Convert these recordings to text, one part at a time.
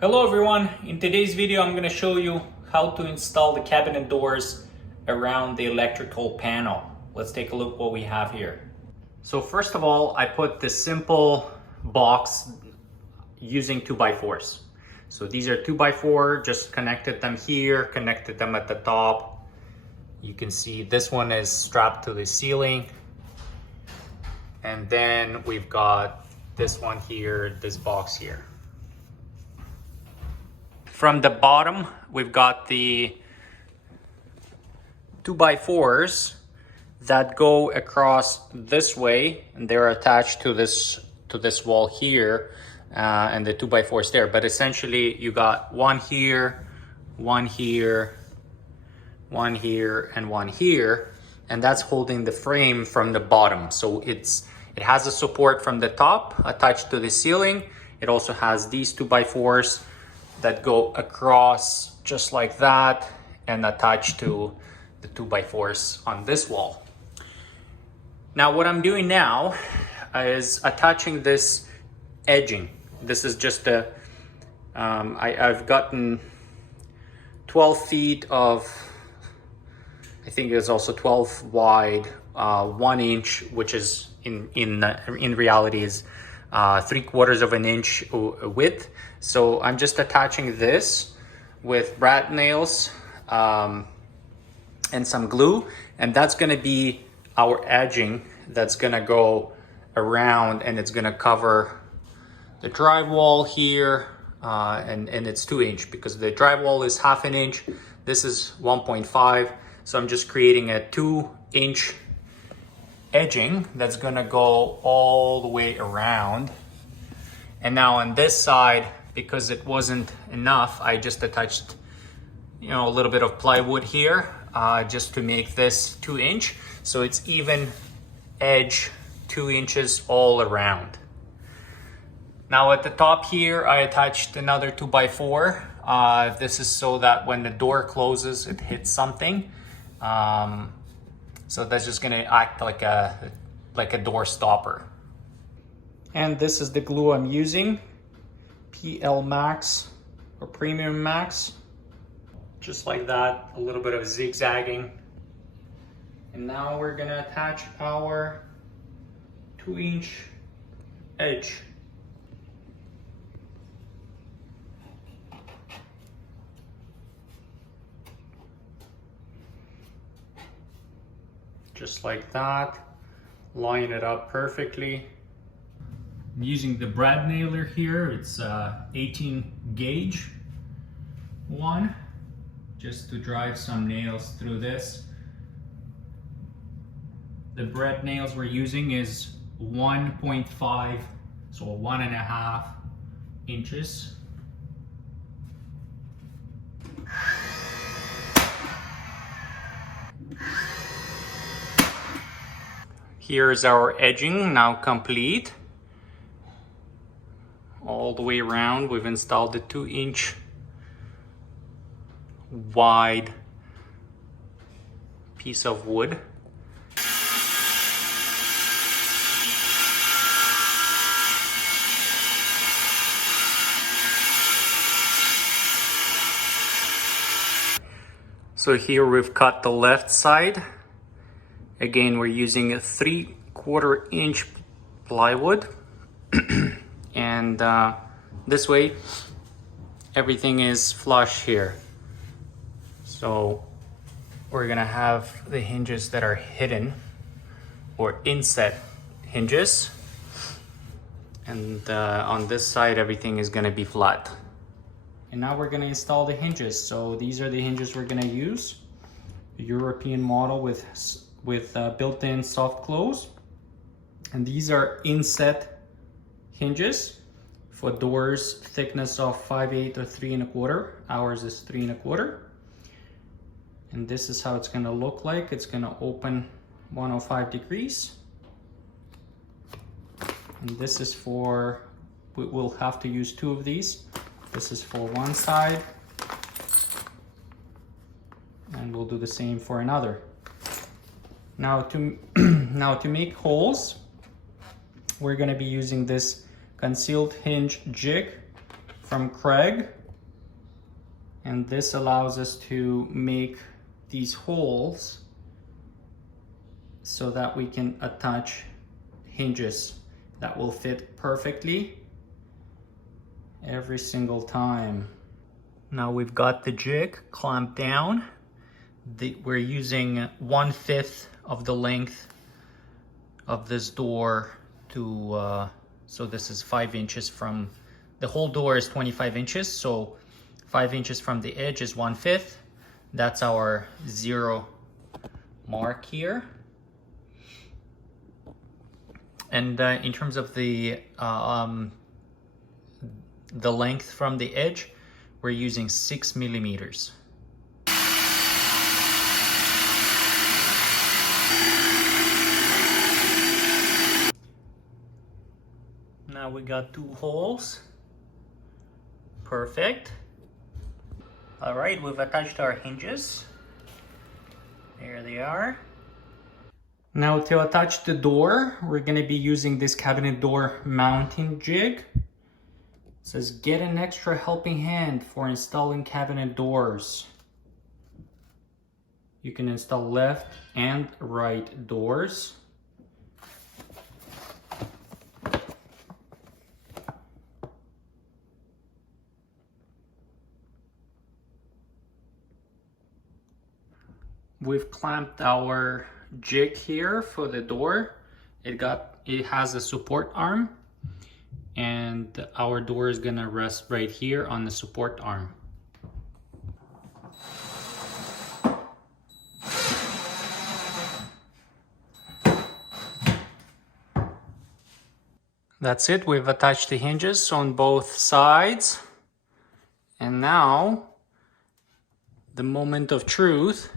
Hello everyone, in today's video I'm going to show you how to install the cabinet doors around the electrical panel. Let's take a look what we have here. So first of all, I put this simple box using 2x4s. So these are 2x4, just connected them here, connected them at the top. You can see this one is strapped to the ceiling. And then we've got this one here, this box here. From the bottom, we've got the 2x4s that go across this way, and they're attached to this wall here, and the 2x4s there. But essentially, you got one here, one here, one here, and one here, and that's holding the frame from the bottom. So it has a support from the top attached to the ceiling. It also has these 2x4s that go across just like that and attach to the 2x4s on this wall. Now what I'm doing now is attaching this edging. This is just I've gotten 12 feet of, I think it's also 12 wide, 1 inch, which is in reality is 3/4 of an inch width. So I'm just attaching this with rat nails and some glue, and that's going to be our edging that's going to go around, and it's going to cover the drywall here, and it's 2 inch because the drywall is 1/2 inch. This is 1.5, so I'm just creating a 2 inch edging that's going to go all the way around. And now on this side, because it wasn't enough, I just attached, a little bit of plywood here, just to make this 2 inch. So it's even edge 2 inches all around. Now at the top here, I attached another 2x4. This is so that when the door closes, it hits something. So that's just gonna act like a door stopper. And this is the glue I'm using, PL Max or Premium Max. Just like that, a little bit of zigzagging. And now we're gonna attach our 2 inch edge. Just like that, line it up perfectly. I'm using the brad nailer here. It's 18 gauge one, just to drive some nails through this. The brad nails we're using is 1.5, so 1.5 inches. Here's our edging now complete. All the way around, we've installed the 2 inch wide piece of wood. So here we've cut the left side. Again, we're using a 3/4 inch plywood. And this way, everything is flush here. So we're gonna have the hinges that are hidden or inset hinges. And on this side, everything is gonna be flat. And now we're gonna install the hinges. So these are the hinges we're gonna use. The European model with built-in soft close. And these are inset hinges for doors thickness of 5/8 or 3¼ Ours is 3¼ And this is how it's going to look like. It's going to open 105 degrees. And this is for, we'll have to use 2 of these. This is for one side, and we'll do the same for another. Now to make holes, we're going to be using this concealed hinge jig from Craig. And this allows us to make these holes so that we can attach hinges that will fit perfectly every single time. Now we've got the jig clamped down. We're using 1/5 of the length of this door to, so this is 5 inches from, the whole door is 25 inches, so 5 inches from the edge is 1/5. That's our 0 mark here. And in terms of the length from the edge, we're using 6 millimeters. Now we got 2 holes. Perfect. All right, we've attached our hinges. There they are. Now to attach the door, we're gonna be using this cabinet door mounting jig. It says, get an extra helping hand for installing cabinet doors. You can install left and right doors. We've clamped our jig here for the door. It has a support arm, and our door is gonna rest right here on the support arm. That's it, we've attached the hinges on both sides. And now, the moment of truth.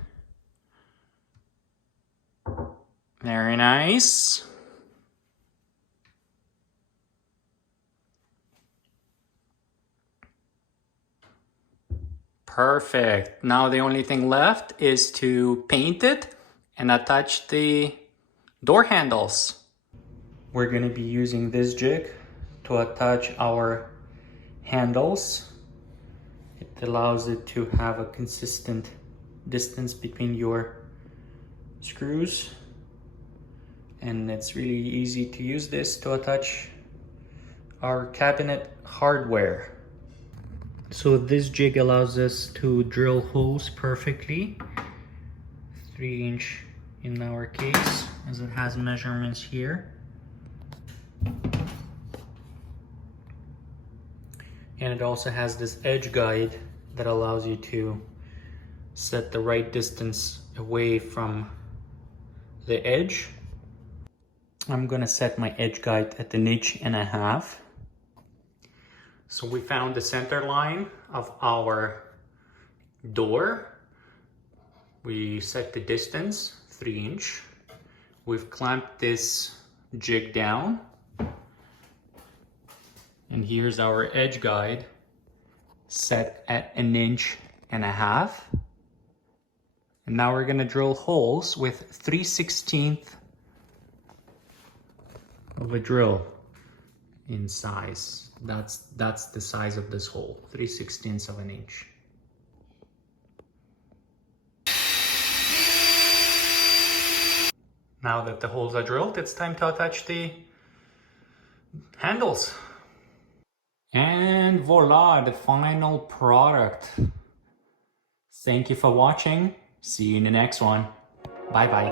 Very nice. Perfect. Now the only thing left is to paint it and attach the door handles. We're going to be using this jig to attach our handles. It allows it to have a consistent distance between your screws. And it's really easy to use this to attach our cabinet hardware. So this jig allows us to drill holes perfectly, 3 inch in our case, as it has measurements here. And it also has this edge guide that allows you to set the right distance away from the edge. I'm gonna set my edge guide at 1.5 inches. So we found the center line of our door. We set the distance, 3 inch. We've clamped this jig down. And here's our edge guide set at 1.5 inches. And now we're gonna drill holes with 3/16 of a drill in size. That's the size of this hole, 3/16 of an inch. Now that the holes are drilled, it's time to attach the handles. And voila, the final product. Thank you for watching. See you in the next one. Bye bye.